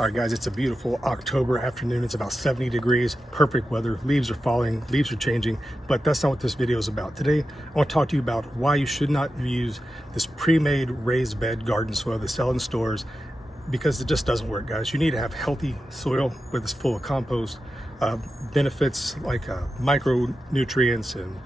All right, guys, it's a beautiful October afternoon. It's about 70 degrees, perfect weather. Leaves are falling, leaves are changing, but that's not what this video is about. Today, I want to talk to you about why you should not use this pre-made raised bed garden soil they sell in stores, because it just doesn't work, guys. You need to have healthy soil where it's full of compost, benefits like micronutrients and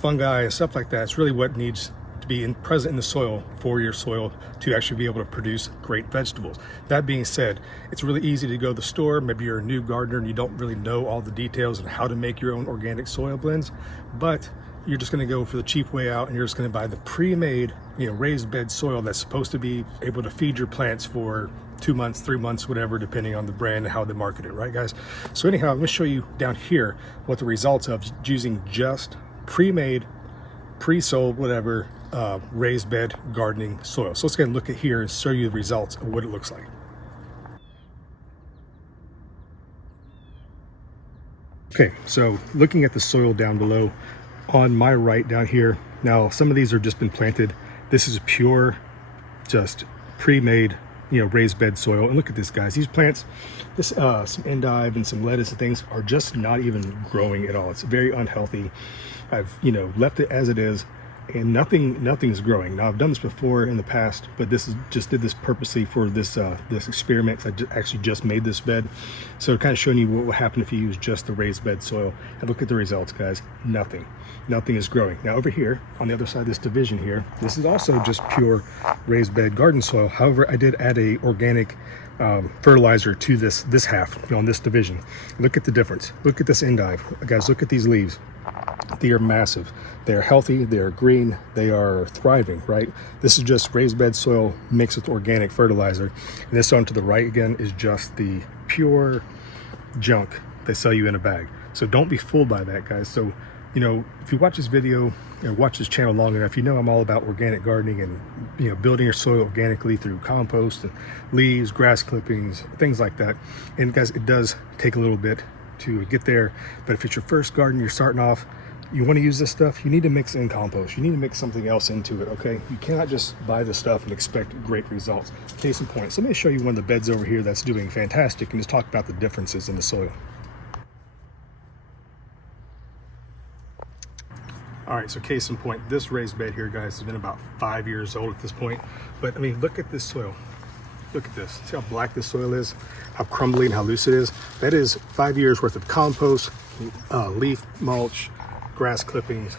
fungi and stuff like that. It's really what needs to be present in the soil for your soil to actually be able to produce great vegetables. That being said, it's really easy to go to the store. Maybe you're a new gardener and you don't really know all the details on how to make your own organic soil blends, but you're just going to go for the cheap way out and you're just going to buy the pre-made, raised bed soil that's supposed to be able to feed your plants for 2 months, 3 months, whatever, depending on the brand and how they market it, right, guys? So anyhow, I'm going to show you down here what the results of using just pre-made, pre-sold, whatever, raised bed gardening soil. So let's go ahead and look at here and show you the results of what it looks like. Okay, so looking at the soil down below on my right down here, now some of these are just been planted. This is pure, just pre-made, raised bed soil. And look at this, guys. These plants, this some endive and some lettuce and things are just not even growing at all. It's very unhealthy. I've left it as it is, and nothing's growing. Now I've done this before in the past, but this is just did this purposely for this this experiment. I actually just made this bed, so kind of showing you what will happen if you use just the raised bed soil. And look at the results, guys. Nothing is growing. Now over here on the other side of this division here, this is also just pure raised bed garden soil. However, I did add a organic fertilizer to this half on this division. Look at the difference. Look at this endive, guys. Look at these leaves. They are massive. They are healthy. They are green. They are thriving, right? This is just raised bed soil mixed with organic fertilizer. And this on to the right again is just the pure junk they sell you in a bag. So don't be fooled by that, guys. So, if you watch this video or watch this channel long enough, I'm all about organic gardening and, building your soil organically through compost and leaves, grass clippings, things like that. And guys, it does take a little bit to get there, but if it's your first garden, you're starting off, you want to use this stuff, you need to mix in compost. You need to mix something else into it, okay? You cannot just buy this stuff and expect great results. Case in point, so let me show you one of the beds over here that's doing fantastic and just talk about the differences in the soil. All right, so case in point, this raised bed here, guys, has been about 5 years old at this point. But I mean, look at this soil. Look at this. See how black this soil is, how crumbly and how loose it is? That is 5 years worth of compost, leaf mulch, grass clippings,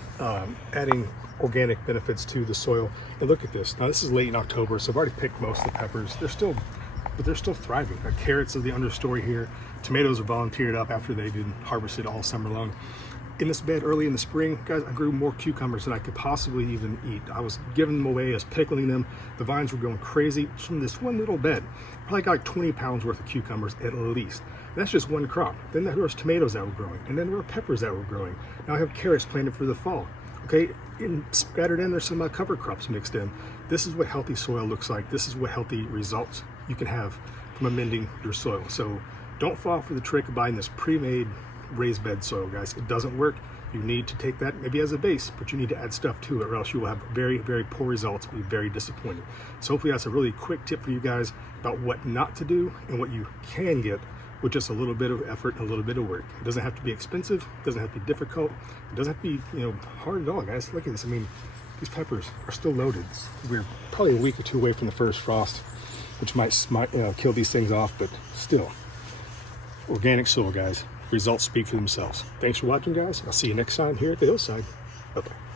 adding organic benefits to the soil. And look at this. Now this is late in October, so I've already picked most of the peppers. They're still thriving. Got carrots are the understory here. Tomatoes are volunteered up after they've been harvested all summer long. In this bed early in the spring, guys, I grew more cucumbers than I could possibly even eat. I was giving them away, I was pickling them. The vines were going crazy from this one little bed. Probably got like 20 pounds worth of cucumbers at least. That's just one crop. Then there was tomatoes that were growing, and then there were peppers that were growing. Now I have carrots planted for the fall. Okay, and scattered in, there's some cover crops mixed in. This is what healthy soil looks like. This is what healthy results you can have from amending your soil. So don't fall for the trick of buying this pre-made raised bed soil, guys. It doesn't work. You need to take that maybe as a base, but you need to add stuff to it, or else you will have very, very poor results and be very disappointed. So hopefully that's a really quick tip for you guys about what not to do and what you can get with just a little bit of effort and a little bit of work. It doesn't have to be expensive. It doesn't have to be difficult. It doesn't have to be hard at all, guys. Look at this. I mean, these peppers are still loaded. We're probably a week or two away from the first frost, which might kill these things off, but still, organic soil, guys. Results speak for themselves. Thanks for watching, guys. I'll see you next time here at the Hillside. Bye-bye.